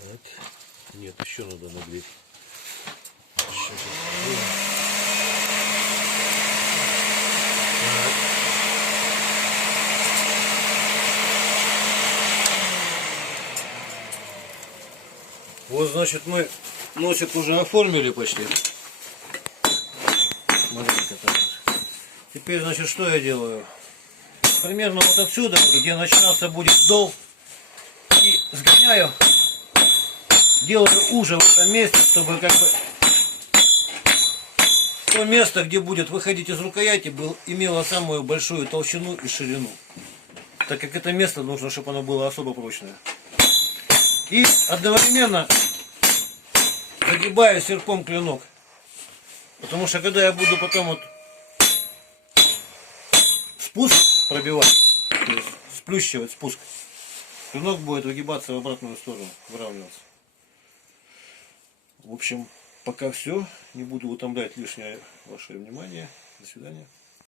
Так. Нет, еще надо нагреть. Вот, значит, мы носик уже оформили почти. Смотрите, так вот. Теперь, значит, что я делаю? Примерно вот отсюда, где начинаться будет дол, и сгоняю, делаю уже в этом месте, чтобы как бы то место, где будет выходить из рукояти, имело самую большую толщину и ширину. Так как это место нужно, чтобы оно было особо прочное. И одновременно загибаю серпом клинок. Потому что когда я буду потом вот спуск пробивать, то есть сплющивать спуск, клинок будет выгибаться в обратную сторону, выравниваться. В общем, пока все. Не буду утомлять лишнее ваше внимание. До свидания.